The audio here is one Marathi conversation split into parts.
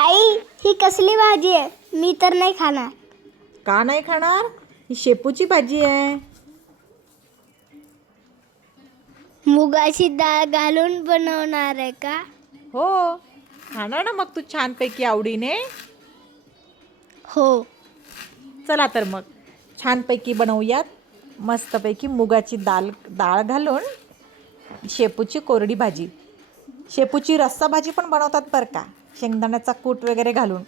आई ही कसली भाजी आहे? मी तर नाही खाणार. का नाही खाणार? ही शेपूची भाजी आहे. मुगाची डाळ घालून बनवणार आहे का? हो. खाणार ना मग तू छानपैकी आवडीने? हो. चला तर मग. छानपैकी बनवूयात. मस्तपैकी मुगाची दाल डाळ घालून शेपूची कोरडी भाजी. शेपूची रस्सा भाजी पण बनवतात बरं का? शेंगदाण्याचा कूट वगैरे घालून.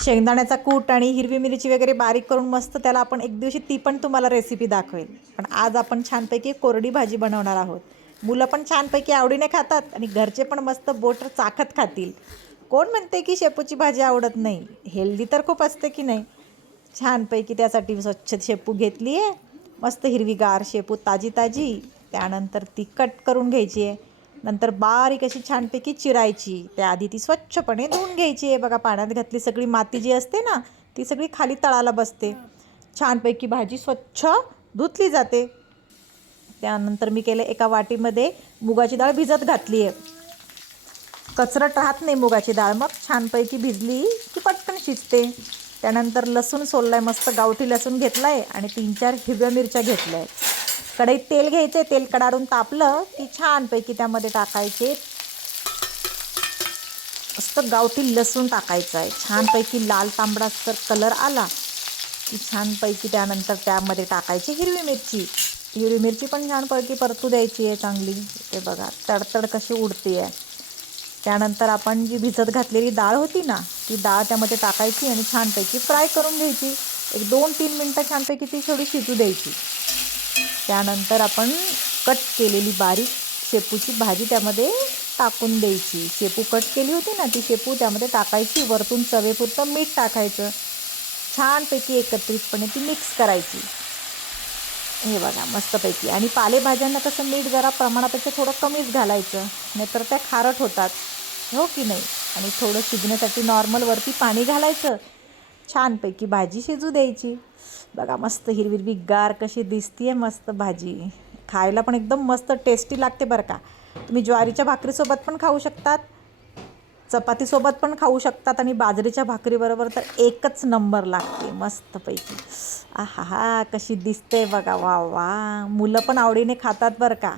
शेंगदाण्याचा कूट आणि हिरवी मिरची वगैरे बारीक करून मस्त त्याला आपण एक दिवशी ती पण तुम्हाला रेसिपी दाखवेल. पण आज आपण छानपैकी कोरडी भाजी बनवणार आहोत. मुलं पण छानपैकी आवडीने खातात आणि घरचे पण मस्त बोट चाखत खातील. कोण म्हणते की शेपूची भाजी आवडत नाही? हेल्दी तर खूप असते की नाही? छानपैकी त्यासाठी स्वच्छ शेपू घेतली आहे मस्त हिरवीगार शेपू ताजी ताजी त्यानंतर ती कट करून घ्यायची आहे नंतर बारीक अशी छानपैकी चिरायची. त्याआधी ती स्वच्छपणे धुवून घ्यायची. आहे बघा पाण्यात घातली सगळी माती जी असते ना ती सगळी खाली तळाला बसते. छानपैकी भाजी स्वच्छ धुतली जाते. त्यानंतर मी केलं एका वाटीमध्ये मुगाची डाळ भिजत घातली आहे. कचरट राहत नाही मुगाची डाळ. मग छानपैकी भिजली की पटकन शिजते. त्यानंतर लसूण सोललाय मस्त गावठी लसूण घेतलाय आणि तीन चार हिरव्या मिरच्या घेतल्या आहेत कढईत तेल घ्यायचे तेल कडाडून तापलं की छानपैकी त्यामध्ये टाकायचे. मस्त गावठी लसूण टाकायचं आहे. छानपैकी लाल तांबडा जर कलर आला की छानपैकी त्यानंतर त्यामध्ये टाकायची हिरवी मिरची. हिरवी मिरची पण छानपैकी परतू द्यायची आहे चांगली. ते बघा तडतड कशी उडते आहे त्यानंतर आपण जी भिजत घातलेली डाळ होती ना ती डाळ त्यामध्ये टाकायची आणि छानपैकी फ्राय करून घ्यायची. एक दोन तीन मिनटं छानपैकी ती थोडी शिजू द्यायची. त्यानंतर आपण कट केलेली बारीक शेपूची भाजी त्यामध्ये टाकून द्यायची. शेपू कट केली होती ना ती शेपू त्यामध्ये टाकायची. वरतून चवेपुरतं मीठ टाकायचं. छानपैकी एकत्रितपणे ती मिक्स करायची. हे बघा मस्तपैकी. आणि पालेभाज्यांना कसं मीठ जरा प्रमाणापेक्षा थोडं कमीच घालायचं. नाहीतर त्या खारट होतात. हो की नाही? आणि थोडं शिजण्यासाठी नॉर्मल वरती पाणी घालायचं. छानपैकी भाजी शिजू द्यायची. बघा मस्त हिरवी गार कशी दिसतीये मस्त भाजी. खायला पण एकदम मस्त टेस्टी लागते बरं का. तुम्ही ज्वारीच्या भाकरीसोबत पण खाऊ शकतात चपातीसोबत पण खाऊ शकतात आणि बाजरीच्या भाकरीबरोबर तर एकच नंबर लागते मस्तपैकी. आहा हा कशी दिसते बघा वा वा. मुलं पण आवडीने खातात बरं का.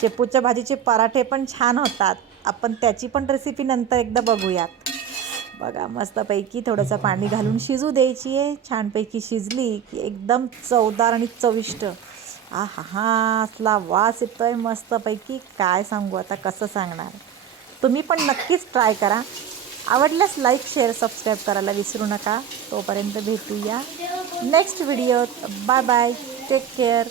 शेपूच्या भाजीचे पराठे पण छान होतात. आपण त्याची पण रेसिपी नंतर एकदा बघूयात. बघा मस्तपैकी थोडंसं पाणी घालून शिजू द्यायची आहे छानपैकी शिजली की एकदम चवदार आणि चविष्ट. आहा हा असला वास येतो आहे मस्तपैकी. काय सांगू आता कसं सांगणार? तुम्ही पण नक्कीच ट्राय करा. आवडल्यास लाईक शेअर सबस्क्राईब करायला विसरू नका. तोपर्यंत भेटूया नेक्स्ट व्हिडिओत. Bye bye. Take care.